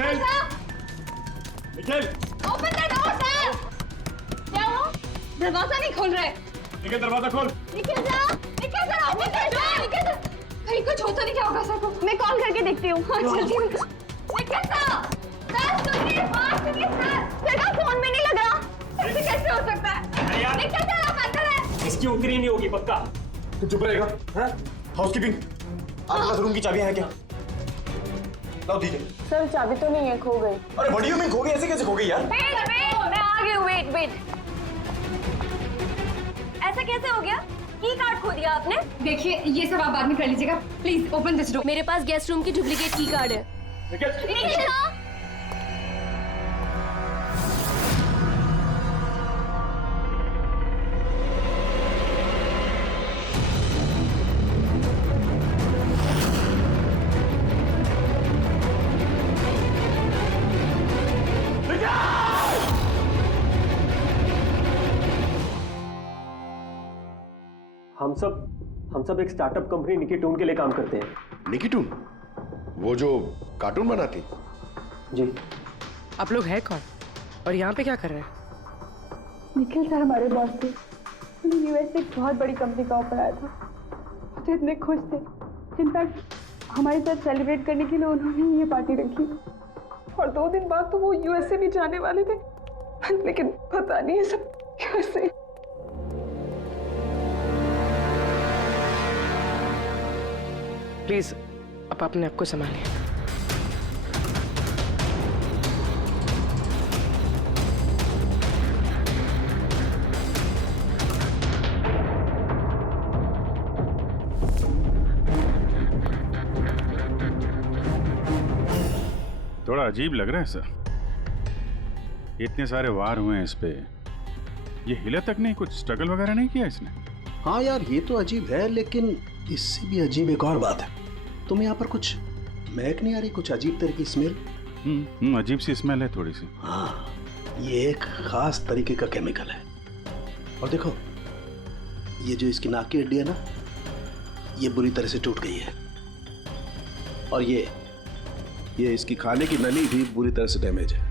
Nikhil Nikhil open the door sir. क्या हुआ? दरवाजा नहीं खोल रहे। निखिल दरवाजा खोल। Nikhil sir open the door. Nikhil sir कहीं कुछ हो तो नहीं क्या होगा सर को? मैं कॉल करके देखती हूँ। हाँ जल्दी। निखिल सर सुनिए बात सुनिए सर का फोन में नहीं लग रहा। ऐसे कैसे हो सकता है? निखिल सर आप अंदर है। इसकी उतरी नहीं होगी पक्का। तू चुप रहेगा? हाउसकीपिंग आपके पास रूम की चाबियां हैं क्या? लाओ दीजिए। सर चाबी तो नहीं है, खो गई। अरे व्हाट डू यू मीन खो गई? ऐसे कैसे खो गई यार? वेट मैं आ गई हूँ। वेट ऐसा कैसे हो गया? की कार्ड खो दिया आपने? देखिए ये सब आप बाद में कर लीजिएगा। Please open this door. मेरे पास गेस्ट रूम की डुप्लीकेट की कार्ड है। निखिल हम सब एक स्टार्टअप कंपनी निकिटून के लिए काम करते हैं। निकिटून? वो जो कार्टून बनाती? जी। आप लोग हैं कौन और यहाँ पे क्या कर रहे हैं? निखिल सर हमारे बॉस थे। उन्हें यूएस से एक बहुत बड़ी कंपनी का ऑफर आया था। वो तो इतने खुश थे। इनफैक्ट हमारे साथ सेलिब्रेट करने के लिए उन्होंने ये पार्टी रखी और 2 दिन बाद तो वो यूएस से भी जाने वाले थे, लेकिन पता नहीं है सब कैसे। प्लीज आप अपने आप को संभालिए। थोड़ा अजीब लग रहा है सर। इतने सारे वार हुए हैं इस पे, ये हिला तक नहीं, कुछ स्ट्रगल वगैरह नहीं किया इसने? हाँ यार ये तो अजीब है, लेकिन इससे भी अजीब एक और बात है। तुम यहाँ पर कुछ महक नहीं आ रही? कुछ अजीब तरह की स्मेल? अजीब सी स्मेल है थोड़ी सी। हाँ ये एक खास तरीके का केमिकल है। और देखो ये जो इसकी नाक की हड्डी है ना, ये बुरी तरह से टूट गई है। और ये इसकी खाने की नली भी बुरी तरह से डैमेज है।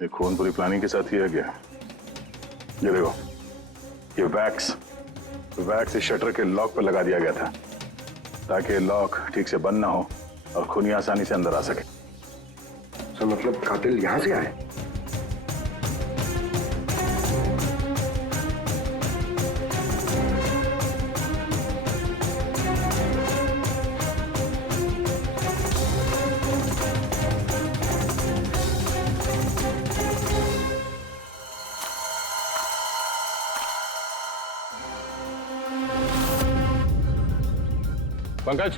ये खून पूरी प्लानिंग के साथ किया गया। ये देखो, ये वैक्स इस शटर के लॉक पर लगा दिया गया था ताकि लॉक ठीक से बंद ना हो और खूनी आसानी से अंदर आ सके। तो मतलब कातिल यहां से आए? पंकज,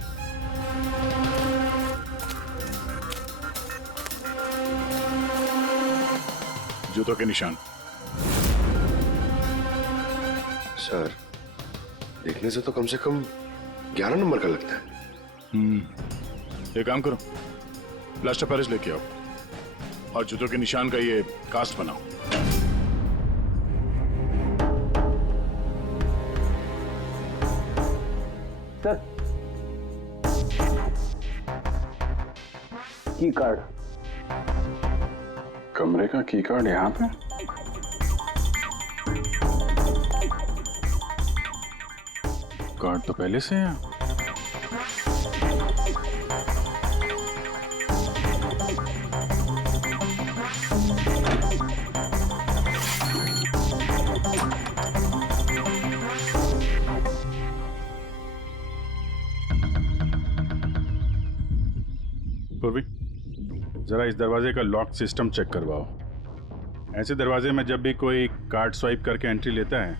जूतों के निशान। सर देखने से तो कम 11 नंबर का लगता है। एक काम करो, प्लास्टर पेरिस लेके आओ और जूतों के निशान का ये कास्ट बनाओ। सर की कार्ड। कमरे का की कार्ड यहाँ पे? कार्ड तो पहले से है। पूर्वी, जरा इस दरवाजे का लॉक सिस्टम चेक करवाओ। ऐसे दरवाजे में जब भी कोई कार्ड स्वाइप करके एंट्री लेता है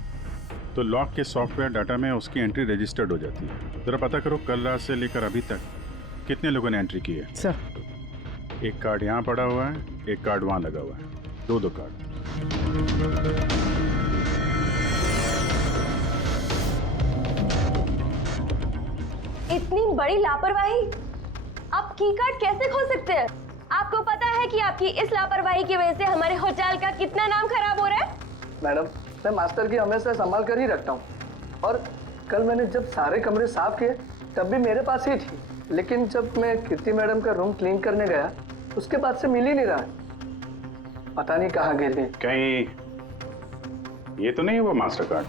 तो लॉक के सॉफ्टवेयर डाटा में उसकी एंट्री रजिस्टर्ड हो जाती है। जरा पता करो कल रात से लेकर अभी तक कितने लोगों ने एंट्री की है। सर एक कार्ड यहाँ पड़ा हुआ है, एक कार्ड वहाँ लगा हुआ है। दो कार्ड। इतनी बड़ी लापरवाही, आप की कार्ड कैसे खो सकते हैं? आपको पता है कि आपकी इस लापरवाही की वजह से हमारे होटल का कितना नाम खराब हो रहा है? मैडम, मैं मास्टर की हमेशा संभाल कर ही रखता हूँ, और कल मैंने जब सारे कमरे साफ किए तब भी मेरे पास ही थी, लेकिन जब मैं कीर्ति मैडम का रूम क्लीन करने गया उसके बाद से मिल ही नहीं रहा। पता नहीं कहाँ गिर गई। कहीं ये तो नहीं है वो मास्टर कार्ड?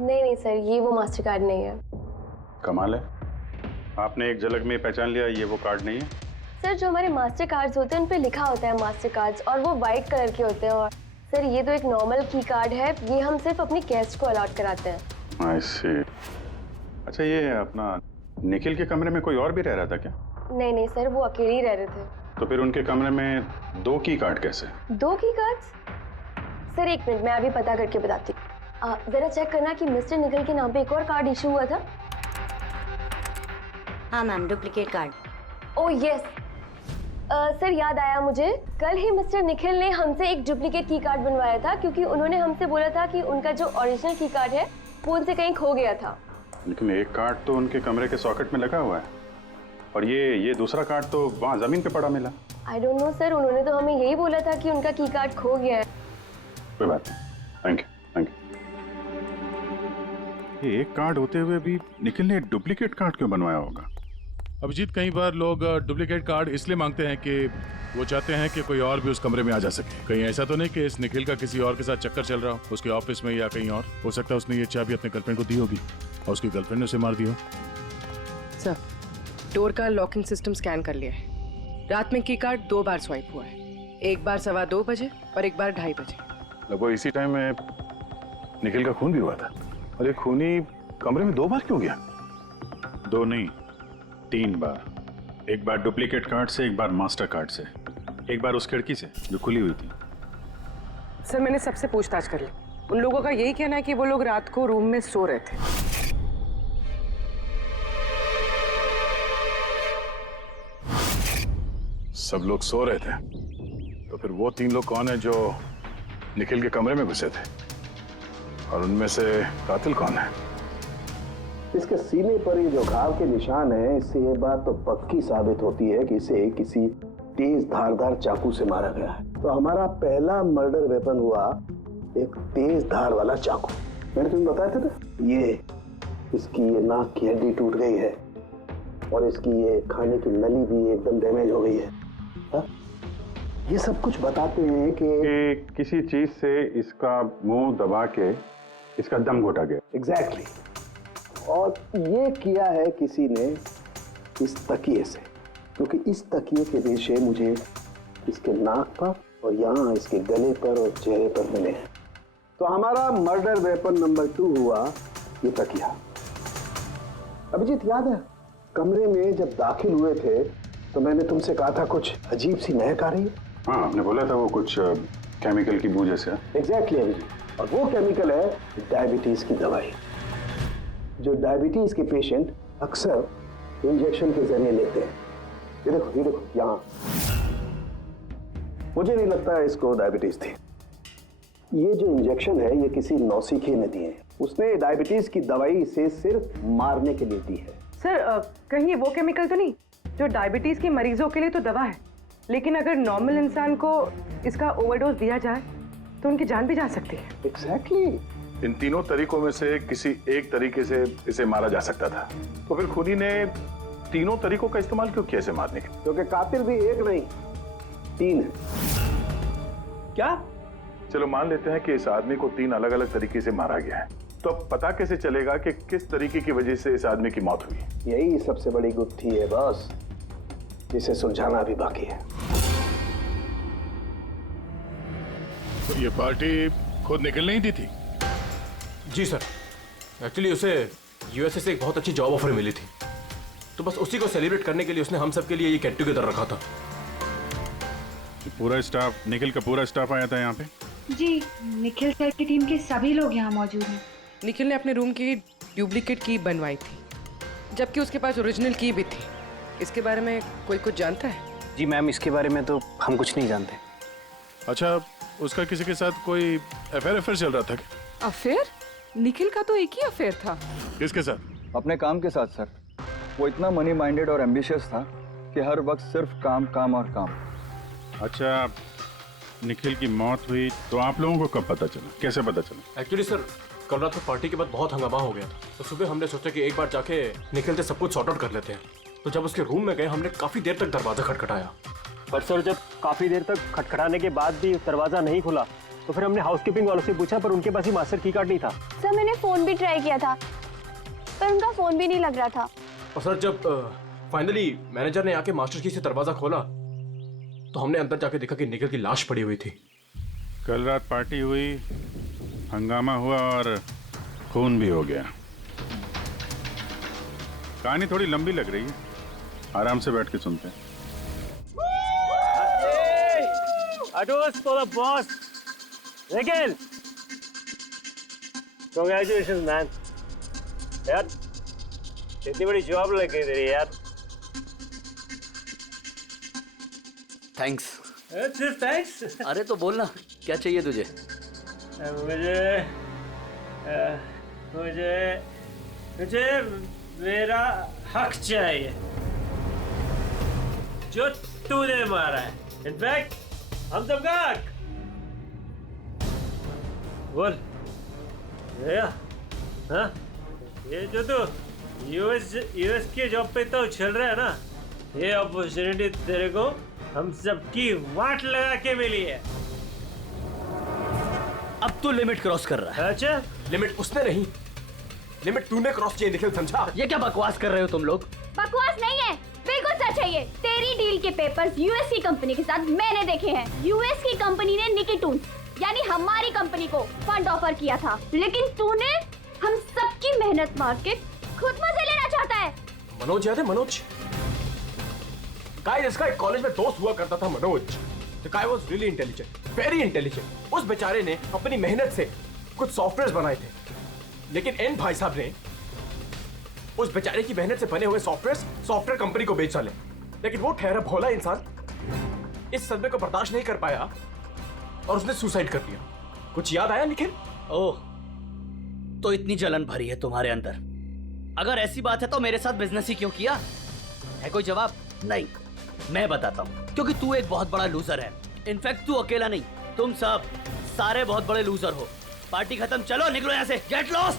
नहीं सर, ये वो मास्टर कार्ड नहीं है। कमाल है, आपने एक झलक में पहचान लिया ये वो कार्ड नहीं है। सर, जो हमारे मास्टर कार्ड्स होते हैं उन पे लिखा होता है मास्टर कार्ड्स, और वो वाइट कलर के होते हैं। और सर, ये तो एक नॉर्मल की कार्ड है, ये हम सिर्फ अपने गेस्ट को अलॉट कराते हैं। आई सी। अच्छा, ये अपना निखिल के कमरे में कोई और भी रह रहा था क्या? नहीं सर, वो अकेले ही रह रहे थे। तो फिर उनके कमरे में 2 की कार्ड कैसे? 2 की कार्ड्स? सर एक मिनट, मैं अभी पता करके बताती हूँ। जरा चेक करना कि मिस्टर निखिल के नाम पे एक और कार्ड इशू हुआ था। हाँ ma'am, duplicate card. Oh yes sir, याद आया मुझे, कल ही मिस्टर निखिल ने हमसे एक डुप्लीकेट की कार्ड बनवाया था, क्योंकि उन्होंने हमसे बोला था कि उनका जो ओरिजिनल की कार्ड है वो उनसे कहीं खो गया था। लेकिन एक कार्ड तो उनके कमरे के सॉकेट में लगा हुआ है, और ये दूसरा कार्ड तो वहाँ जमीन पे पड़ा मिला। आई डोंट नो सर, उन्होंने तो हमें यही बोला था कि उनका की कार्ड खो गया है। कोई बात नहीं, थैंक यू। ये एक कार्ड होते हुए भी निखिल ने डुप्लीकेट कार्ड क्यों बनवाया होगा? अभिजीत, कई बार लोग डुप्लीकेट कार्ड इसलिए मांगते हैं कि वो चाहते हैं कि कोई और भी उस कमरे में आ जा सके। कहीं ऐसा तो नहीं कि इस निखिल का किसी और के साथ चक्कर चल रहा हो, उसके ऑफिस में या कहीं और। हो सकता है उसने ये चाबी अपने गर्लफ्रेंड को दी होगी और उसकी गर्लफ्रेंड ने उसे मार दी हो। सर, डोर का लॉकिंग सिस्टम स्कैन कर लिया है। रात में की कार्ड 2 बार स्वाइप हुआ है, एक बार 2:15 बजे और एक बार 2:30 बजे। लगभग इसी टाइम में निखिल का खून भी हुआ था। और ये खूनी कमरे में 2 बार क्यों गया? 2 नहीं, 3 बार। एक बार डुप्लीकेट कार्ड से, एक बार मास्टर कार्ड से, एक बार उस खिड़की से जो खुली हुई थी। सर, मैंने सबसे पूछताछ कर ली, उन लोगों का यही कहना है कि वो लोग रात को रूम में सो रहे थे। सब लोग सो रहे थे, तो फिर वो 3 लोग कौन है जो निखिल के कमरे में घुसे थे, और उनमें से कातिल कौन है? इसके सीने पर ये जो घाव के निशान है, इससे ये बात तो पक्की साबित होती है कि इसे किसी तेज धारदार चाकू से मारा गया है। तो हमारा पहला मर्डर वेपन हुआ एक तेज धार वाला चाकू। मैंने तुम्हें बताया था ना, ये इसकी ये नाक की हड्डी टूट गई है, और इसकी ये खाने की नली भी एकदम डैमेज हो गई है। हा? ये सब कुछ बताते हैं कि किसी चीज से इसका मुंह दबा के इसका दम घोटा गया। एग्जैक्टली। और ये किया है किसी ने इस तकिए से, क्योंकि इस तकिए के रेशे मुझे इसके नाक पर और यहाँ इसके गले पर और चेहरे पर मिले हैं। तो हमारा मर्डर वेपन नंबर 2 हुआ ये तकिया। अभिजीत, याद है कमरे में जब दाखिल हुए थे तो मैंने तुमसे कहा था कुछ अजीब सी महक आ रही है? हाँ, आपने बोला था वो कुछ केमिकल की बू जैसे। एग्जैक्टली अभिजीत, और वो केमिकल है डायबिटीज की दवाई, जो डायबिटीज के पेशेंट अक्सर इंजेक्शन के जरिए लेते हैं। ये देखो यहाँ। मुझे नहीं लगता है इसको डायबिटीज थी। ये जो इंजेक्शन है ये किसी नौसिखिए ने दिए हैं। उसने डायबिटीज की दवाई इसे सिर्फ मारने के लिए दी है। सर, कहीं वो केमिकल तो नहीं जो डायबिटीज के मरीजों के लिए तो दवा है, लेकिन अगर नॉर्मल इंसान को इसका ओवरडोज दिया जाए तो उनकी जान भी जा सकती है। एग्जैक्टली। इन तीनों तरीकों में से किसी एक तरीके से इसे मारा जा सकता था, तो फिर खूनी ने तीनों तरीकों का इस्तेमाल क्यों किया इसे मारने के? क्योंकि कातिल भी एक नहीं 3 है। क्या? चलो मान लेते हैं कि इस आदमी को 3 अलग अलग तरीके से मारा गया है, तो अब पता कैसे चलेगा कि किस तरीके की वजह से इस आदमी की मौत हुई? यही सबसे बड़ी गुत्थी है बॉस, जिसे सुलझाना भी बाकी है। तो ये पार्टी खुद निकल नहीं दी थी? जी सर, एक्चुअली उसे यूएसए से एक बहुत अच्छी जॉब ऑफर मिली थी, तो बस उसी को सेलिब्रेट करने के लिए उसने हम सब के लिए ये गेट टुगेदर रखा था। पूरा स्टाफ, निखिल का पूरा स्टाफ आया था यहाँ पे? जी, निखिल सर की टीम के सभी लोग यहाँ मौजूद हैं। निखिल ने अपने रूम की डुप्लीकेट की बनवाई थी, जबकि उसके पास ओरिजिनल की भी थी। इसके बारे में कोई कुछ जानता है? जी मैम, इसके बारे में तो हम कुछ नहीं जानते। अच्छा, उसका किसी के साथ कोई अफेयर चल रहा था क्या? अफेयर? निखिल का तो एक ही अफेयर था। किसके साथ? अपने काम के साथ सर। वो इतना मनी माइंडेड और एम्बिशियस था कि हर वक्त सिर्फ काम काम और काम। अच्छा, निखिल की मौत हुई तो आप लोगों को कब पता चला, कैसे पता चला? एक्चुअली सर, कल रात को पार्टी के बाद बहुत हंगामा हो गया था, तो सुबह हमने सोचा कि एक बार जाके निखिल से सब कुछ सॉर्ट आउट कर लेते हैं। तो जब उसके रूम में गए, हमने काफी देर तक दरवाजा खटखटाया। पर सर, जब काफी देर तक खटखटाने के बाद भी दरवाजा नहीं खुला तो फिर हमने हाउसकीपिंग वालों से पूछा, पर उनके पास ही मास्टर की कार्ड नहीं था। सर मैंने फोन भी ट्राई किया था, पर उनका फोन भी नहीं लग रहा था। और सर, जब फाइनली मैनेजर ने आके मास्टर की से दरवाजा खोला तो हमने अंदर जाके देखा कि निखिल की लाश पड़ी हुई थी। कल रात पार्टी हुई, हंगामा हुआ और खून भी हो गया। कहानी थोड़ी लंबी लग रही है, आराम से बैठ के सुनते हैं। Boss Nikhil, congratulations man. यार इतनी बड़ी जॉब लग गई तेरी यार। थैंक्स। सिर्फ थैंक्स? अरे तो बोलना, क्या चाहिए तुझे? मुझे मेरा हक चाहिए जो तूने मारा है। इनफैक्ट हम सबका हक। बोल भैया। हाँ, ये जो तू यूएस के जॉब पे तो चल रहा है ना, ये अपॉर्चुनिटी तेरे को हम सबकी वाट लगा के मिली है। अब तू लिमिट क्रॉस कर रहा है। अच्छा, लिमिट उसने नहीं, लिमिट तूने क्रॉस किया निखिल, समझा? ये क्या बकवास कर रहे हो तुम लोग? बकवास नहीं है, बिल्कुल सच है ये। तेरी डील के पेपर्स यूएस की कंपनी के साथ मैंने देखे हैं। यूएस की कंपनी ने निकी टून्स यानी हमारी कंपनी को फंड ऑफर किया था, लेकिन तूने हम सबकी मेहनत मार के खुद मजे लेना चाहता है। मनोज याद है? मनोज गाइस, इसका एक कॉलेज में दोस्त हुआ करता था Manoj. The guy was really intelligent, very intelligent। उस बेचारे ने अपनी मेहनत से कुछ सॉफ्टवेयर बनाए थे, लेकिन एन भाई साहब ने उस बेचारे की मेहनत से बने हुए सॉफ्टवेयर कंपनी को बेच डाले। लेकिन वो ठहरा भोला इंसान इस सदमे को बर्दाश्त नहीं कर पाया और उसने सुसाइड कर लिया। कुछ याद आया निखिल? ओह, तो इतनी जलन भरी है तुम्हारे अंदर। अगर ऐसी बात है तो मेरे साथ बिजनेस ही क्यों किया? है कोई जवाब? नहीं, मैं बताता हूँ। क्योंकि तू एक बहुत बड़ा लूजर है। इनफैक्ट तू अकेला नहीं, तुम सब सारे बहुत बड़े लूजर हो। पार्टी खत्म, चलो निकलो यहाँ से, गेट लॉस्ट।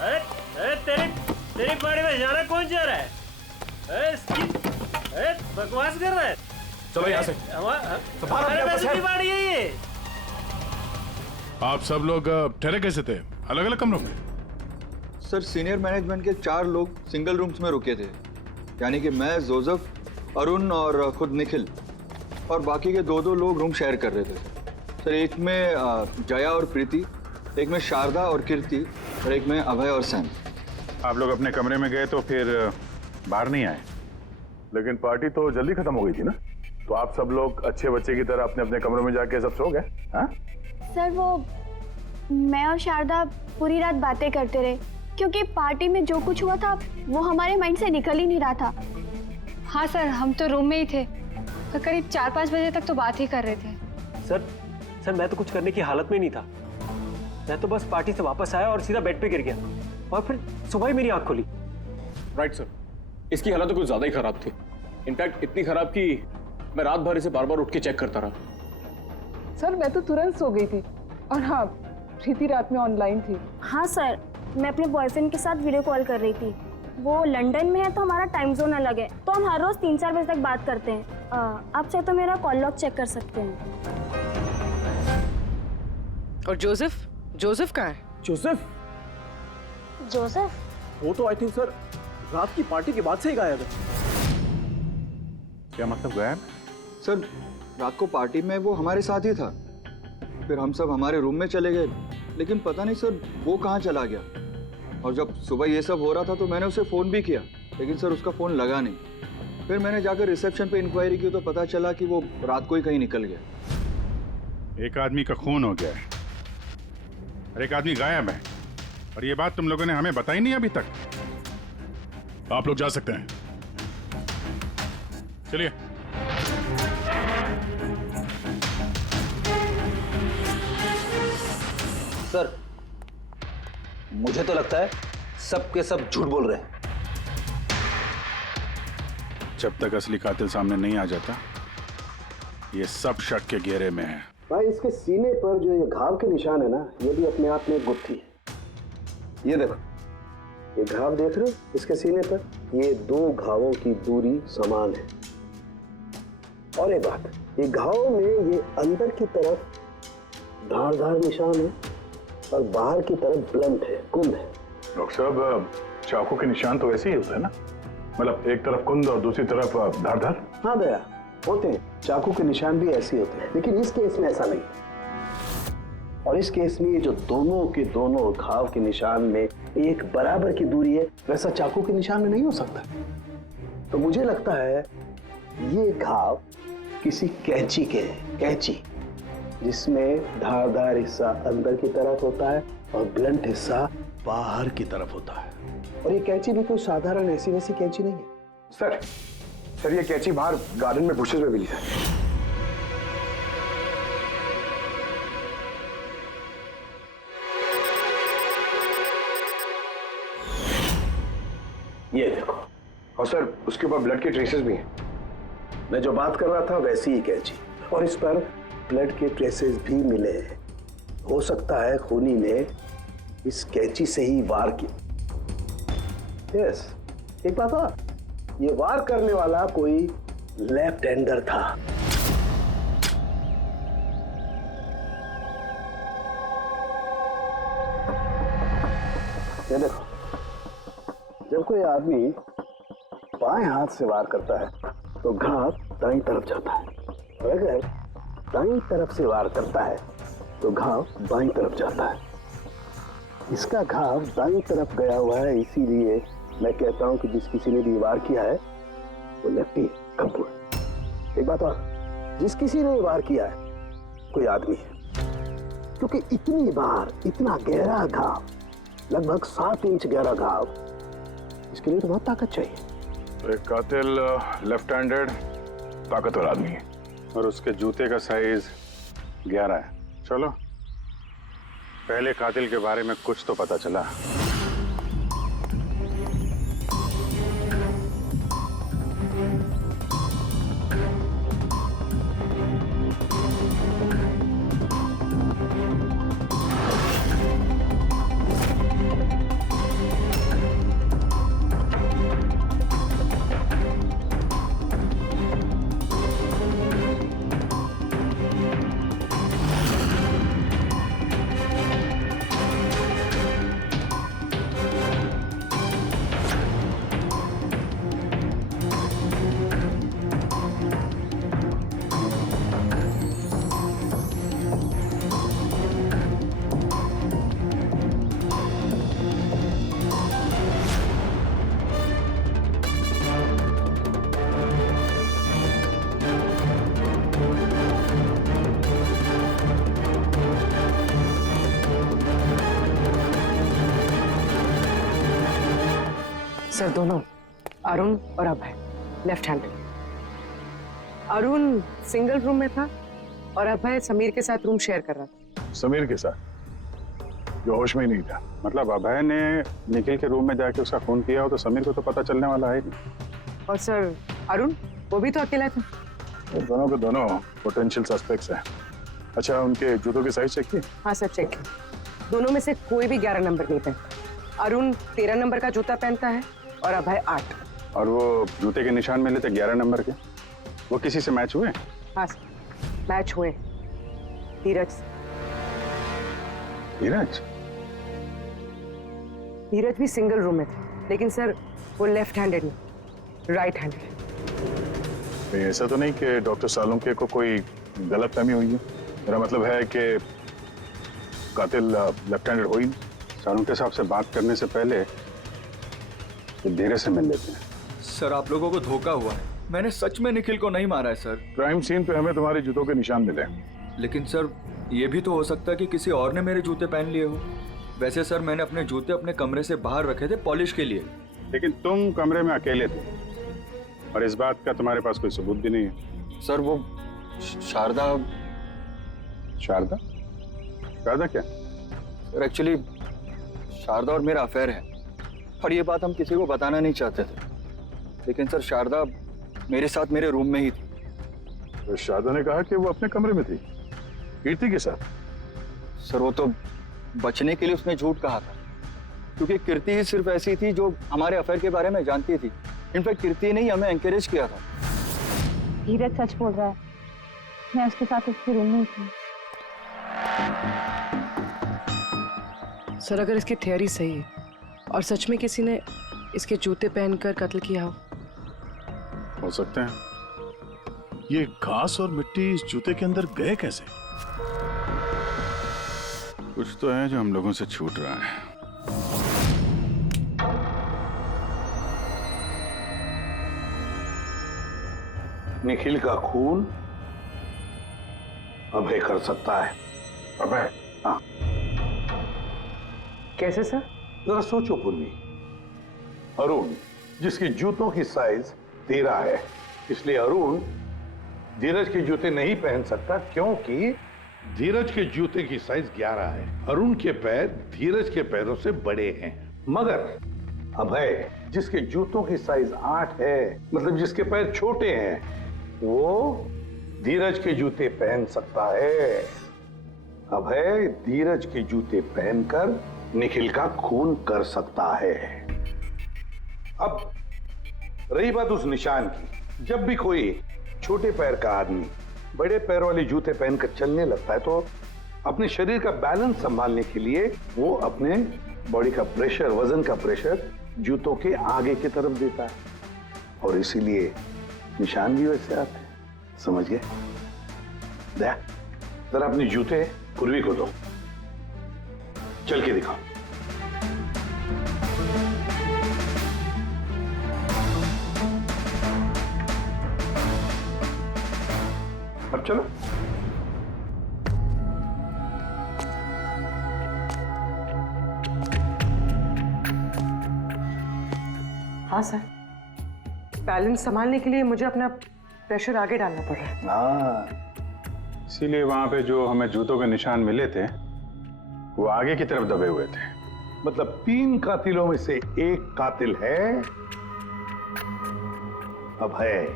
अरे तेरी पार्टी में जाना कौन जा रहा है? अरे बकवास कर रहा है। चलो यहाँ से। हमारे पैसे की पार्टी है ये। आप सब लोग ठहरे कैसे थे अलग अलग कमरों में? सर, सीनियर मैनेजमेंट के 4 लोग सिंगल रूम्स में रुके थे, यानी कि मैं, जोसेफ, अरुण और खुद निखिल, और बाकी के 2 लोग रूम शेयर कर रहे थे। सर, एक में जया और प्रीति, एक में शारदा और कीर्ति, और एक में अभय और सैम। आप लोग अपने कमरे में गए तो फिर बाहर नहीं आए? लेकिन पार्टी तो जल्दी खत्म हो गई थी ना, तो आप सब लोग अच्छे बच्चे की तरह अपने अपने कमरों में जाके सब सो गए? हाँ सर, वो मैं और शारदा पूरी रात बातें करते रहे, क्योंकि पार्टी में जो कुछ हुआ था वो हमारे माइंड से निकल ही नहीं रहा था। हाँ सर, हम तो रूम में ही थे और करीब 4-5 बजे तक तो बात ही कर रहे थे। सर मैं तो कुछ करने की हालत में नहीं था। मैं तो बस पार्टी से वापस आया और सीधा बेड पे गिर गया, और फिर सुबह ही मेरी आंख खुली। राइट सर, इसकी हालत तो कुछ ज्यादा ही खराब थी। इनफैक्ट इतनी खराब कि मैं रात भर इसे बार बार उठ के चेक करता रहा। सर, मैं तो तुरंत सो गई थी। और हाँ, प्रीति रात में ऑनलाइन थी। हाँ सर, मैं अपने बॉयफ्रेंड के साथ वीडियो कॉल कर रही थी। वो लंदन में है तो हमारा टाइम जोन अलग है, तो हम हर रोज 3-4 बजे तक बात करते हैं। आप चाहे तो मेरा कॉल लॉग चेक कर सकते हैं। और जोसेफ कहाँ है? जोसेफ? वो तो आई थिंक सर रात की पार्टी के बाद से ही गायब है। क्या मतलब गायब? सर, रात को पार्टी में वो हमारे साथ ही था, फिर हम सब हमारे रूम में चले गए, लेकिन पता नहीं सर वो कहाँ चला गया। और जब सुबह ये सब हो रहा था तो मैंने उसे फ़ोन भी किया, लेकिन सर उसका फ़ोन लगा नहीं। फिर मैंने जाकर रिसेप्शन पे इंक्वायरी की तो पता चला कि वो रात को ही कहीं निकल गया। एक आदमी का खून हो गया है और एक आदमी गायब है, और ये बात तुम लोगों ने हमें बताई नहीं अभी तक। आप लोग जा सकते हैं। चलिए। सर, मुझे तो लगता है सब के सब झूठ बोल रहे हैं। जब तक असली कातिल सामने नहीं आ जाता, ये सब शक के घेरे में है। भाई, इसके सीने पर जो ये घाव के निशान है ना, ये भी अपने आप में एक गुत्थी है। ये देखो, ये घाव देख रहे हो इसके सीने पर? ये दो घावों की दूरी समान है। और एक बात, ये घाव में ये अंदर की तरफ धारदार निशान है और बाहर की तरफ ब्लंट है, कुंद है। डॉक्टर साहब, चाकू के निशान तो वैसे ही होता है ना? मतलब एक तरफ कुंद और दूसरी तरफ धारदार। हाँ दया, होते हैं, चाकू के निशान भी ऐसे होते हैं, लेकिन इस केस में ऐसा नहीं। और इस केस में ये जो दोनों के दोनों घाव के निशान में एक बराबर की दूरी है, वैसा चाकू के निशान में नहीं हो सकता। तो मुझे लगता है ये घाव किसी कैंची के हैं, कैंची, जिसमें धारदार हिस्सा अंदर की तरफ होता है और ब्लंट हिस्सा बाहर की तरफ होता है। और ये कैंची भी कोई साधारण ऐसी वैसी कैंची नहीं है। सर ये कैंची बाहर गार्डन में बुशेस में मिली है। ये देखो। और सर उसके ऊपर ब्लड के ट्रेसेस भी हैं। मैं जो बात कर रहा था वैसी ही कैंची, और इस पर ब्लड के ट्रेसेस भी मिले हैं। हो सकता है खूनी ने इस कैंची से ही वार किया। यस, एक बात और, ये वार करने वाला कोई लेफ्ट हैंडर था। ये देखो, जब कोई आदमी बाएं हाथ से वार करता है तो घाव दाईं तरफ जाता है, और अगर दाईं तरफ से वार करता है तो घाव बाईं तरफ जाता है। इसका घाव दाईं तरफ गया हुआ है, इसीलिए मैं कहता हूं कि जिस किसी ने भी वार किया है वो लेफ्टी कपूर। एक बात और, जिस किसी ने वार किया है कोई आदमी है, क्योंकि इतनी बार इतना गहरा घाव, लगभग 7 इंच गहरा घाव, इसके लिए तो बहुत ताकत चाहिए। एक कातिल लेफ्ट हैंडेड ताकतवर आदमी है, और उसके जूते का साइज 11 है। चलो, पहले कातिल के बारे में कुछ तो पता चला। सर, दोनों अरुण और Abhay left handed. Arun single room में था और अभय समीर के साथ रूम शेयर कर रहा था। समीर के साथ, जो होश में ही नहीं था। मतलब अभय ने निखिल के रूम में जाके उसका खून किया हो तो समीर को तो पता चलने वाला है नहीं। और सर अरुण, वो भी तो अकेला था। वो दोनों के दोनों पोटेंशियल सस्पेक्ट्स हैं। अच्छा, उनके जूतों की साइज चेक की? हाँ सर, चेक। दोनों में से कोई भी 11 नंबर नहीं पहनता। अरुण 13 नंबर का जूता पहनता है और अभय 8। और वो जूते के निशान मिले थे 11 नंबर के, वो किसी से मैच हुए? हाँ सर, मैच हुए। धीरज। धीरज? धीरज भी सिंगल रूम में थे, लेकिन सर वो लेफ्ट हैंडेड नहीं, राइट हैंडेड। ऐसा तो नहीं कि डॉक्टर सालुंके को कोई गलतफहमी हुई है? मेरा मतलब है कि कातिल लेफ्ट हैंडेड हो ही नहीं। सालुंके साहब से बात करने से पहले धीरज से मिल लेते हैं। सर, आप लोगों को धोखा हुआ है। मैंने सच में निखिल को नहीं मारा है सर। क्राइम सीन पे हमें तुम्हारे जूतों के निशान मिले। लेकिन सर, ये भी तो हो सकता है कि किसी और ने मेरे जूते पहन लिए हो। वैसे सर, मैंने अपने जूते अपने कमरे से बाहर रखे थे पॉलिश के लिए। लेकिन तुम कमरे में अकेले थे, और इस बात का तुम्हारे पास कोई सबूत भी नहीं है। सर वो शारदा शारदा? शारदा क्या? सर एक्चुअली शारदा और मेरा अफेयर है और ये बात हम किसी को बताना नहीं चाहते थे, लेकिन सर शारदा मेरे साथ मेरे रूम में ही थी। तो शारदा ने कहा कि वो अपने कमरे में थी कीर्ति के साथ। सर वो तो बचने के लिए उसने झूठ कहा था, क्योंकि कीर्ति ही सिर्फ ऐसी थी जो हमारे अफेयर के बारे में जानती थी। इनफैक्ट कीर्ति ने ही हमें एनकरेज किया था। धीरज सच बोल रहा है, मैं उसके साथ उसके रूम में ही थी। सर अगर इसकी थियरी सही है और सच में किसी ने इसके जूते पहनकर कत्ल किया हो सकता है। ये घास और मिट्टी इस जूते के अंदर गए कैसे? कुछ तो है जो हम लोगों से छूट रहा है। निखिल का खून अभय कर सकता है। अभय? हाँ। कैसे सर? जरा सोचो पूर्वी। अरुण जिसके जूतों की साइज 13 है, इसलिए अरुण धीरज के जूते नहीं पहन सकता, क्योंकि धीरज के जूते की साइज 11 है। अरुण के पैर धीरज के पैरों से बड़े हैं। मगर अभय जिसके जूतों की साइज 8 है, मतलब जिसके पैर छोटे हैं, वो धीरज के जूते पहन सकता है। अभय धीरज के जूते पहनकर निखिल का खून कर सकता है। अब रही बात उस निशान की, जब भी कोई छोटे पैर का आदमी बड़े पैर वाले जूते पहनकर चलने लगता है तो अपने शरीर का बैलेंस संभालने के लिए वो अपने बॉडी का प्रेशर, वजन का प्रेशर जूतों के आगे की तरफ देता है, और इसीलिए निशान भी वैसे आते हैं। समझ गए? दया जरा अपने जूते पूर्वी को दो, चल के दिखाओ। अब चलो। हाँ सर, बैलेंस संभालने के लिए मुझे अपना प्रेशर आगे डालना पड़ रहा है। हाँ, इसीलिए वहां पे जो हमें जूतों के निशान मिले थे वो आगे की तरफ दबे हुए थे। मतलब 3 कातिलों में से एक कातिल है अभय।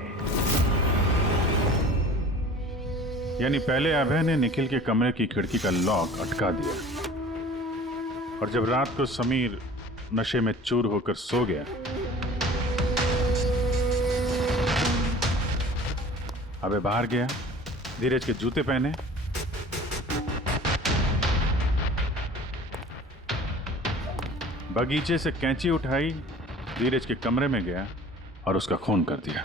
यानी पहले अभय ने निखिल के कमरे की खिड़की का लॉक अटका दिया, और जब रात को समीर नशे में चूर होकर सो गया, अबे बाहर गया, धीरज के जूते पहने, बगीचे से कैंची उठाई, धीरज के कमरे में गया और उसका खून कर दिया।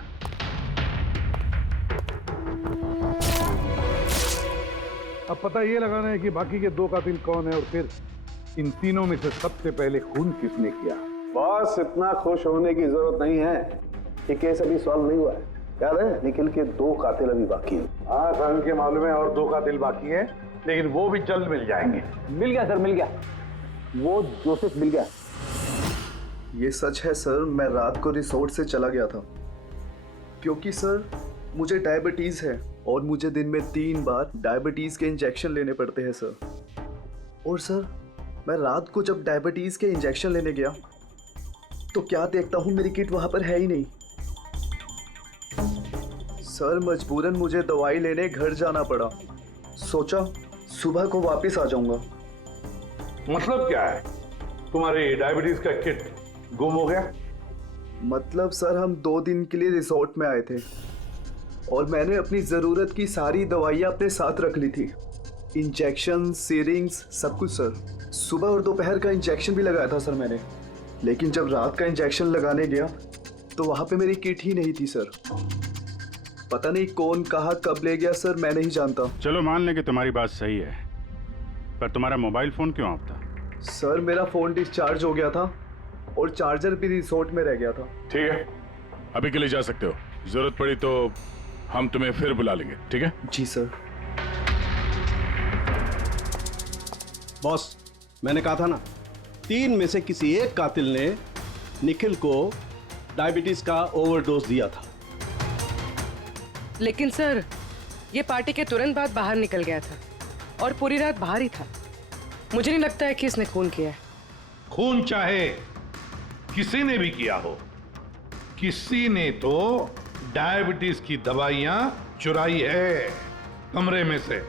अब पता ये लगाना है कि बाकी के 2 कातिल कौन है, और फिर इन तीनों में से सबसे पहले खून किसने किया। बॉस इतना खुश होने की जरूरत नहीं है, ये केस अभी सॉल्व नहीं हुआ है। याद है निखिल के 2 कातिल अभी बाकी हैं। हाँ सर, के मालूम है, और 2 कातिल बाकी है, लेकिन वो भी जल्द मिल जाएंगे। मिल गया सर, मिल गया, वो जोसेफ मिल गया। ये सच है सर, मैं रात को रिसोर्ट से चला गया था क्योंकि सर मुझे डायबिटीज है और मुझे दिन में 3 बार डायबिटीज के इंजेक्शन लेने पड़ते हैं सर। और सर मैं रात को जब डायबिटीज के इंजेक्शन लेने गया तो क्या देखता हूँ मेरी किट वहां पर है ही नहीं। सर मजबूरन मुझे दवाई लेने घर जाना पड़ा। सोचा सुबह को वापस आ जाऊंगा। मतलब क्या है? तुम्हारी डायबिटीज का किट गुम हो गया? मतलब सर हम 2 दिन के लिए रिसोर्ट में आए थे और मैंने अपनी ज़रूरत की सारी दवाइयाँ अपने साथ रख ली थी, इंजेक्शन, सीरिंग्स, सब कुछ सर। सुबह और दोपहर का इंजेक्शन भी लगाया था सर मैंने, लेकिन जब रात का इंजेक्शन लगाने गया तो वहाँ पे मेरी किट ही नहीं थी सर। पता नहीं कौन कहाँ कब ले गया सर, मैं नहीं जानता। चलो मान लें कि तुम्हारी बात सही है, पर तुम्हारा मोबाइल फोन क्यों ऑफ था? सर मेरा फोन डिस्चार्ज हो गया था और चार्जर भी रिसोर्ट में रह गया था। ठीक है, अभी के लिए जा सकते हो, जरूरत पड़ी तो हम तुम्हें फिर बुला लेंगे। ठीक है? जी सर। बॉस मैंने कहा था ना, 3 में से किसी एक कातिल ने निखिल को डायबिटीज का ओवरडोज दिया था। लेकिन सर ये पार्टी के तुरंत बाद बाहर निकल गया था और पूरी रात बाहर ही था। मुझे नहीं लगता है कि इसने खून किया है। खून चाहे किसी ने भी किया हो, किसी ने तो डायबिटीज की दवाइयां चुराई है कमरे में से।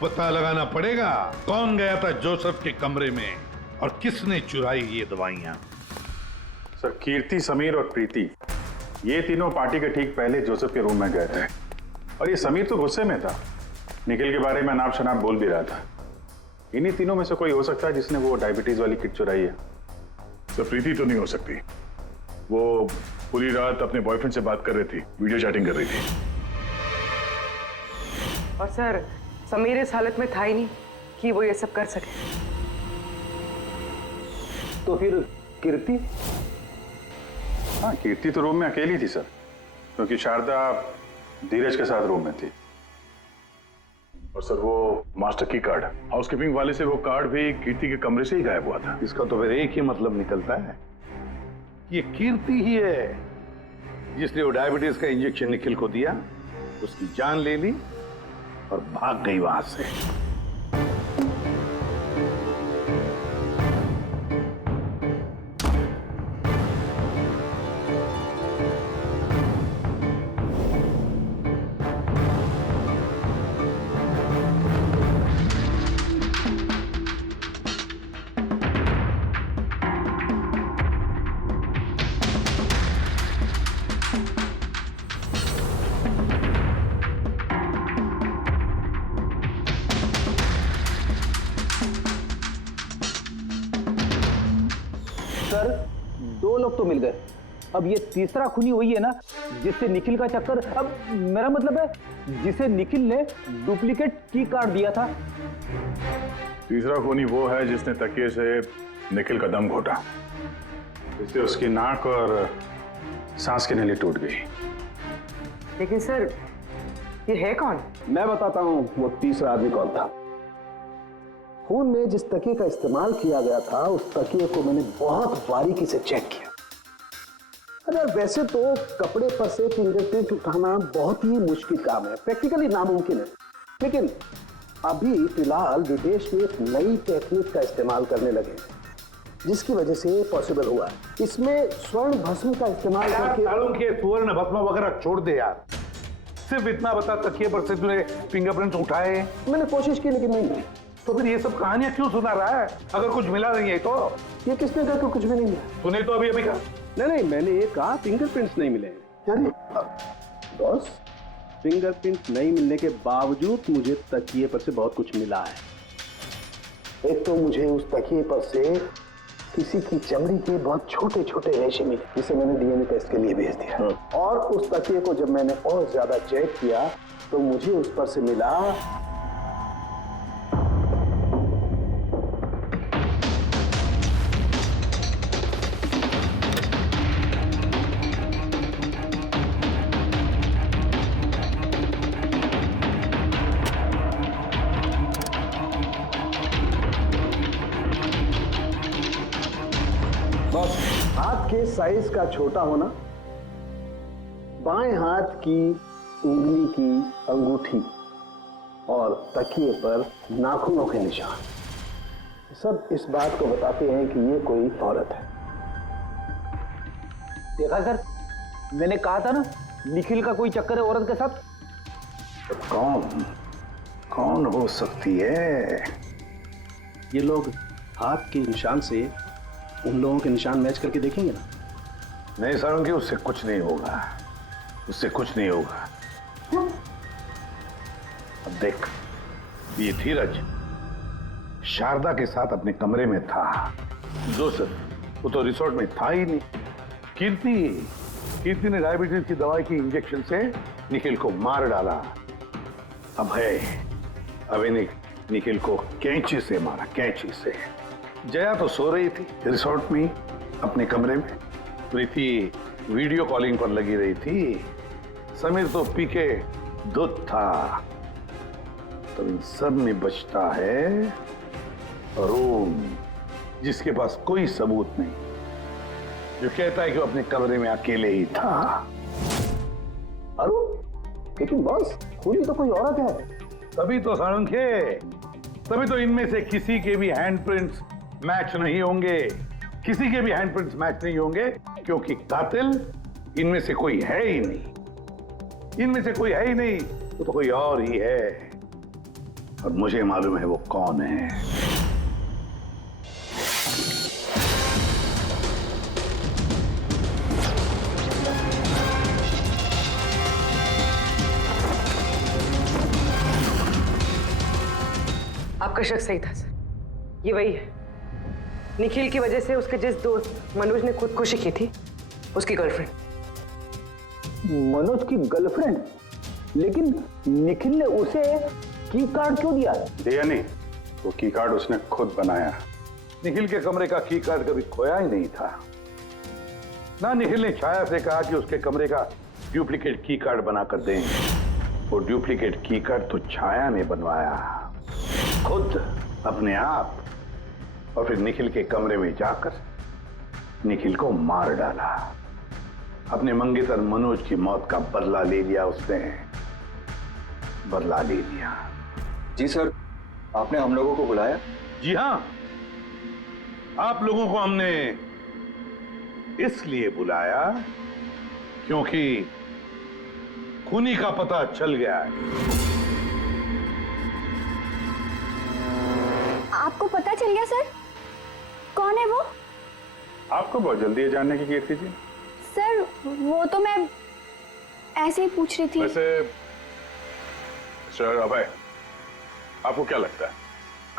पता लगाना पड़ेगा कौन गया था जोसेफ के कमरे में और किसने चुराई ये दवाइयां। सर, कीर्ति, समीर और प्रीति ये तीनों पार्टी के ठीक पहले जोसेफ के रूम में गए थे और ये समीर तो गुस्से में था, निखिल के बारे में अनाप शनाप बोल भी रहा था। इन्हीं तीनों में से कोई हो सकता है जिसने वो डायबिटीज वाली किट चुराई है। तो प्रीति तो नहीं हो सकती, वो पूरी रात अपने बॉयफ्रेंड से बात कर रही थी, वीडियो चैटिंग कर रही थी। और सर समीर इस हालत में था ही नहीं कि वो ये सब कर सके। तो फिर कीर्ति? हाँ, कीर्ति तो रूम में अकेली थी सर, क्योंकि शारदा धीरज के साथ रूम में थी। और सर वो मास्टर की कार्ड, हाउसकीपिंग वाले से वो कार्ड भी कीर्ति के कमरे से ही गायब हुआ था। इसका तो फिर एक ही मतलब निकलता है, ये कीर्ति ही है जिसने वो डायबिटीज का इंजेक्शन निखिल को दिया, उसकी जान ले ली और भाग गई वहां से। सर 2 लोग तो मिल गए, अब ये तीसरा खूनी वही है ना जिससे निखिल का चक्कर। अब मेरा मतलब है जिसे निखिल ने डुप्लीकेट की कार्ड दिया था। तीसरा खूनी वो है जिसने तकिए से निखिल का दम घोटा, इससे उसकी नाक और सांस की नली टूट गई। लेकिन सर ये है कौन? मैं बताता हूं वो तीसरा आदमी कौन था। खून में जिस तकिए का इस्तेमाल किया गया था उस तकिए को मैंने बहुत बारीकी से चेक किया। अगर वैसे तो कपड़े पर से फिंगरप्रिंट उठाना बहुत ही मुश्किल काम है, प्रैक्टिकली नामुमकिन है, लेकिन अभी फिलहाल विदेश में एक नई टेक्निक का इस्तेमाल करने लगे जिसकी वजह से पॉसिबल हुआ है। इसमें स्वर्ण भस्म का इस्तेमाल करके सालों के स्वर्ण भस्म वगैरह छोड़ दे यार, सिर्फ इतना बता तकिए पर से तूने फिंगरप्रिंट्स उठाए? मैंने कोशिश की लेकिन नहीं मिली। तो फिर ये सब कहानियां क्यों सुना रहा है अगर कुछ मिला नहीं है तो? ये किसने कहा कि कुछ भी नहीं मिला? तूने तो अभी कहा। नहीं, मैंने ये कहा फिंगरप्रिंट्स नहीं मिले। यानी बॉस, फिंगरप्रिंट्स नहीं मिलने के बावजूद मुझे तकिए पर से बहुत कुछ मिला है। एक तो मुझे उस तकिए पर से किसी की चमड़ी के बहुत छोटे छोटे रेशे मिले जिसे मैंने डीएनए टेस्ट के लिए भेज दिया। और उस तकिए को जब मैंने और ज्यादा चेक किया तो मुझे उस पर से मिला बस हाथ के साइज का छोटा होना, बाएं हाथ की उंगली की अंगूठी और तकिए पर नाखूनों के निशान, सब इस बात को बताते हैं कि ये कोई औरत है। देखा सर, मैंने कहा था ना निखिल का कोई चक्कर है औरत के साथ। तो कौन हो सकती है? ये लोग हाथ के निशान से उन लोगों के निशान मैच करके देखेंगे ना। नहीं सारुंगी, उससे कुछ नहीं होगा, उससे कुछ नहीं होगा। अब देख, ये धीरज शारदा के साथ अपने कमरे में था, जोसेफ वो तो रिसोर्ट में था ही नहीं। कीर्ति ने डायबिटीज की दवाई की इंजेक्शन से निखिल को मार डाला। अब इन्हें निखिल को कैंची से मारा, कैंची से। जया तो सो रही थी रिसोर्ट में अपने कमरे में, प्रीति वीडियो कॉलिंग पर लगी रही थी, समीर तो पी के दूध था। तो इन सब में बचता है अरुण, जिसके पास कोई सबूत नहीं, जो कहता है कि वो अपने कमरे में अकेले ही था। अरुण लेकिन बॉस खूनी तो कोई औरत है। तभी तो साळुंखे, तभी तो इनमें से किसी के भी हैंडप्रिंट्स मैच नहीं होंगे, किसी के भी हैंडप्रिंट्स मैच नहीं होंगे, क्योंकि कातिल इनमें से कोई है ही नहीं। इनमें से कोई है ही नहीं, तो कोई और ही है, और मुझे मालूम है वो कौन है। आपका शक सही था सर, ये वही है। निखिल की वजह से उसके जिस दोस्त मनोज ने खुदकुशी की थी, उसकी गर्लफ्रेंड। मनोज की गर्लफ्रेंड? लेकिन निखिल ने उसे की कार्ड क्यों दिया? दिया नहीं, वो की कार्ड उसने खुद बनाया। निखिल के कमरे का की कार्ड कभी खोया ही नहीं था ना। निखिल ने छाया से कहा कि उसके कमरे का डुप्लीकेट की कार्ड बनाकर देंगे। वो डुप्लीकेट की कार्ड तो छाया ने बनवाया खुद, अपने आप, और फिर निखिल के कमरे में जाकर निखिल को मार डाला। अपने मंगेतर मनोज की मौत का बदला ले लिया उसने, बदला ले लिया। जी सर, आपने हम लोगों को बुलाया? जी हां, आप लोगों को हमने इसलिए बुलाया क्योंकि खूनी का पता चल गया है। आपको पता चल गया सर? कौन है वो? आपको बहुत जल्दी है जानने की, कीर्ति जी। सर वो तो मैं ऐसे ही पूछ रही थी। वैसे सर अभय, आपको क्या लगता है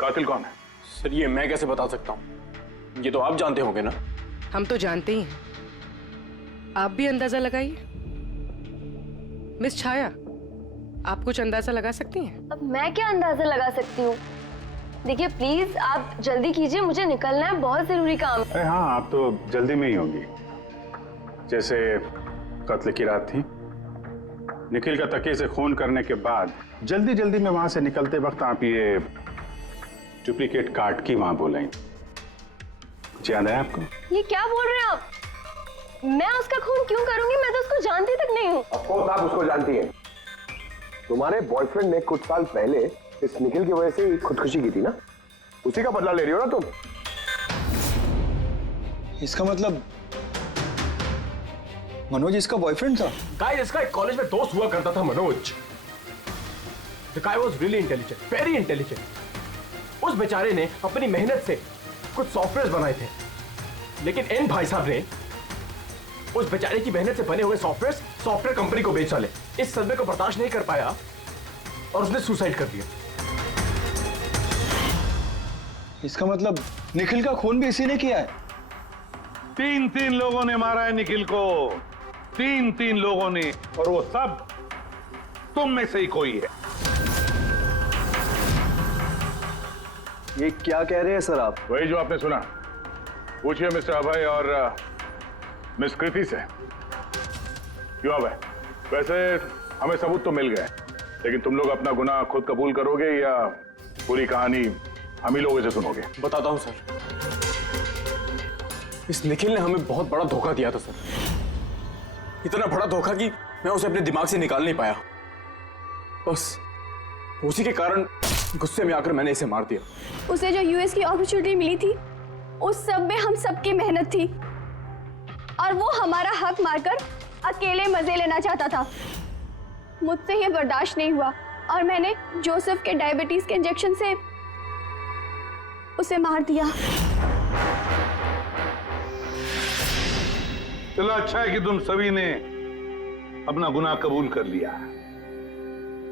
कातिल कौन है? सर ये मैं कैसे बता सकता हूँ, ये तो आप जानते होंगे ना। हम तो जानते ही हैं, आप भी अंदाजा लगाइए। मिस छाया, आप कुछ अंदाजा लगा सकती हैं? अब मैं क्या अंदाजा लगा सकती हूँ? देखिए प्लीज आप जल्दी कीजिए, मुझे निकलना है, बहुत जरूरी काम है। अरे हाँ, आप तो जल्दी में ही होंगी। जैसे कत्ल की रात थी, निखिल का तकिए से खून करने के बाद जल्दी जल्दी में वहां से निकलते वक्त आप ये डुप्लीकेट कार्ड की वहां बोलें। कुछ याद है आपको? ये क्या बोल रहे हैं आप? मैं उसका खून क्यों करूंगी? मैं तो उसको जानती तक नहीं हूँ। ऑफ कोर्स आप उसको जानती हैं। तुम्हारे बॉयफ्रेंड ने कुछ साल पहले इस निखिल की वजह से खुदकुशी की थी ना, उसी का बदला ले रही हो ना तुम। इसका मतलब मनोज इसका बॉयफ्रेंड था? गाइस, इसका एक कॉलेज में दोस्त हुआ करता था Manoj. The guy was really intelligent, very intelligent। उस बेचारे ने अपनी मेहनत से कुछ सॉफ्टवेयर बनाए थे, लेकिन इन भाई साहब ने उस बेचारे की मेहनत से बने हुए सॉफ्टवेयर कंपनी को बेच डाले। इस सदमे को बर्दाश्त नहीं कर पाया और उसने सुसाइड कर दिया। इसका मतलब निखिल का खून भी इसी ने किया है? 3 लोगों ने मारा है निखिल को, 3 लोगों ने, और वो सब तुम में से ही कोई है। ये क्या कह रहे हैं सर आप? वही जो आपने सुना। पूछिए मिस्टर अभय और मिस कृति से। क्यों अभय? वैसे हमें सबूत तो मिल गए, लेकिन तुम लोग अपना गुनाह खुद कबूल करोगे या पूरी कहानी हम ही लोगों से सुनोगे? बताता हूं सर। इस निखिल ने हमें बहुत बड़ा धोखा दिया था सर, इतना बड़ा धोखा कि मैं उसे अपने दिमाग से निकाल नहीं पाया। बस उसी के कारण गुस्से में आकर मैंने इसे मार दिया। उसे जो यूएस की अपॉर्चुनिटी मिली थी, उस सब में हम सबकी मेहनत थी, और वो हमारा हक मारकर अकेले मजे लेना चाहता था। मुझसे ये बर्दाश्त नहीं हुआ और मैंने जोसेफ के डायबिटीज के इंजेक्शन से उसे मार दिया। चलो अच्छा है कि तुम सभी ने अपना गुनाह कबूल कर लिया।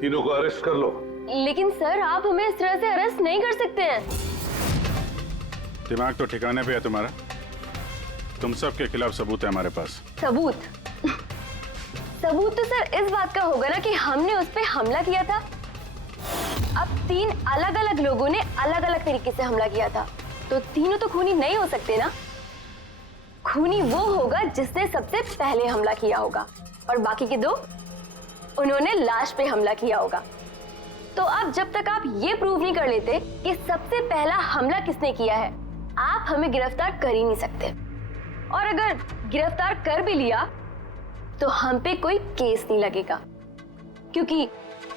तीनों को अरेस्ट कर लो। लेकिन सर आप हमें इस तरह से अरेस्ट नहीं कर सकते हैं। दिमाग तो ठिकाने पे है तुम्हारा। तुम सब के खिलाफ सबूत है हमारे पास। सबूत? सबूत तो सर इस बात का होगा ना कि हमने उस पे हमला किया था। अब 3 अलग अलग लोगों ने अलग अलग तरीके से हमला किया था, तो तीनों तो खूनी नहीं हो सकते ना। खूनी वो होगा जिसने सबसे पहले हमला किया होगा, और बाकी के 2 उन्होंने लाश पे हमला किया होगा। तो अब जब तक आप ये प्रूव नहीं कर लेते कि सबसे पहला हमला किसने किया है, आप हमें गिरफ्तार कर ही नहीं सकते। और अगर गिरफ्तार कर भी लिया तो हम पे कोई केस नहीं लगेगा, क्योंकि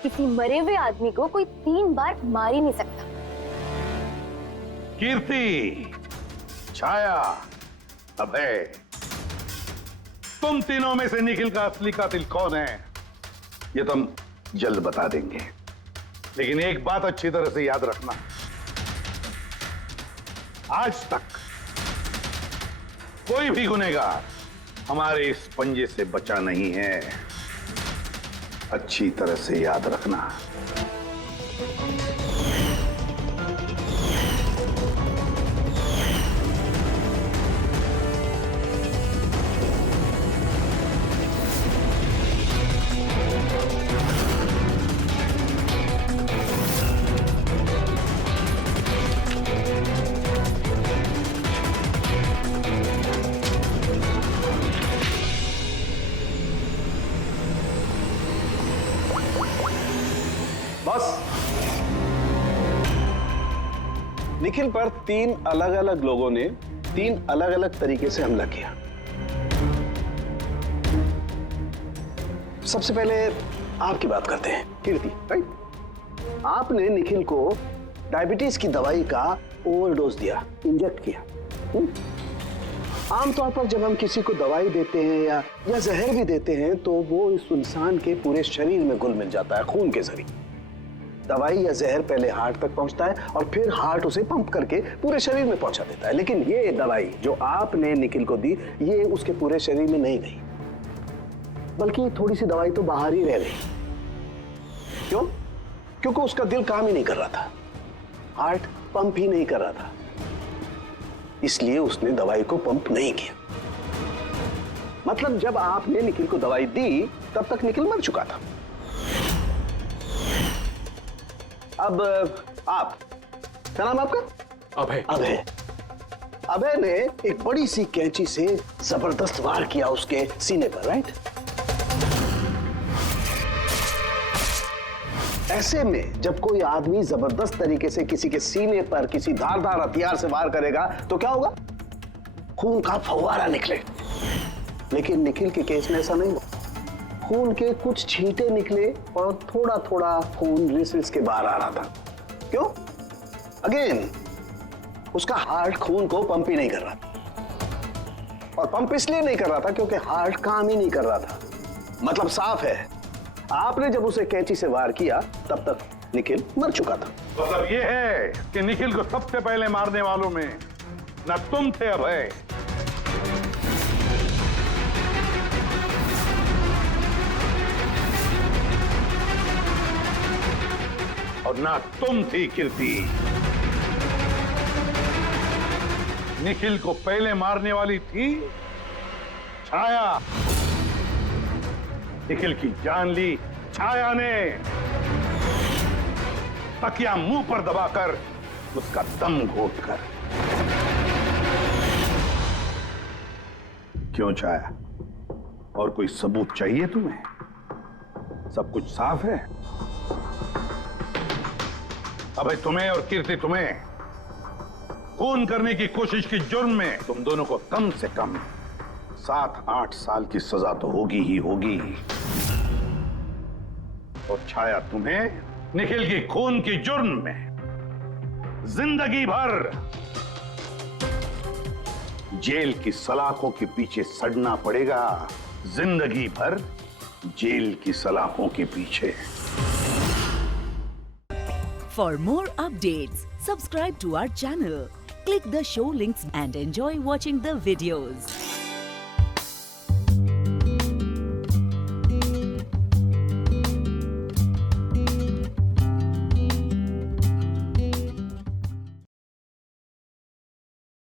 किसी मरे हुए आदमी को कोई 3 बार मार ही नहीं सकता। कीर्ति, छाया, अभय, तुम तीनों में से निखिल का असली कातिल कौन है ये तो हम जल्द बता देंगे, लेकिन एक बात अच्छी तरह से याद रखना, आज तक कोई भी गुनहगार हमारे इस पंजे से बचा नहीं है। अच्छी तरह से याद रखना। निखिल पर 3 अलग अलग लोगों ने 3 अलग अलग तरीके से हमला किया। सबसे पहले आपकी बात करते हैं, कीर्ति, राइट? आपने निखिल को डायबिटीज की दवाई का ओवरडोज दिया, इंजेक्ट किया। आमतौर पर जब हम किसी को दवाई देते हैं या जहर भी देते हैं तो वो इस इंसान के पूरे शरीर में घुल मिल जाता है, खून के जरिए। दवाई या जहर पहले हार्ट तक पहुंचता है और फिर हार्ट उसे पंप करके पूरे शरीर में पहुंचा देता है। लेकिन ये दवाई जो आपने निखिल को दी, ये उसके पूरे शरीर में नहीं गई, बल्कि थोड़ी सी दवाई तो बाहर ही रह गई। क्यों? क्योंकि उसका दिल काम ही नहीं कर रहा था, हार्ट पंप ही नहीं कर रहा था, इसलिए उसने दवाई को पंप नहीं किया। मतलब जब आपने निखिल को दवाई दी तब तक निखिल मर चुका था। अब आप, क्या नाम आपका? अभय। अभय। अभय ने एक बड़ी सी कैंची से जबरदस्त वार किया उसके सीने पर, राइट? ऐसे में जब कोई आदमी जबरदस्त तरीके से किसी के सीने पर किसी धारदार हथियार से वार करेगा तो क्या होगा? खून का फव्वारा निकले। लेकिन निखिल के केस में ऐसा नहीं हुआ। खून के कुछ छींटे निकले और थोड़ा थोड़ा खून रिसल्स के बाहर आ रहा था। क्यों? अगेन उसका हार्ट खून को पंप ही नहीं कर रहा था, और पंप इसलिए नहीं कर रहा था क्योंकि हार्ट काम ही नहीं कर रहा था। मतलब साफ है, आपने जब उसे कैंची से वार किया तब तक निखिल मर चुका था। मतलब ये है कि निखिल को सबसे पहले मारने वालों में न तुम थे अभय, और ना तुम थी कीर्ति। निखिल को पहले मारने वाली थी छाया। निखिल की जान ली छाया ने, तकिया मुंह पर दबाकर उसका दम घोटकर। क्यों छाया, और कोई सबूत चाहिए तुम्हें? सब कुछ साफ है। अबे तुम्हें और कीर्ति, तुम्हें खून करने की कोशिश की जुर्म में तुम दोनों को कम से कम 7-8 साल की सजा तो होगी ही होगी। और छाया, तुम्हें निखिल की खून की जुर्म में जिंदगी भर जेल की सलाखों के पीछे सड़ना पड़ेगा। जिंदगी भर जेल की सलाखों के पीछे। For more updates, subscribe to our channel, click the show links and enjoy watching the videos.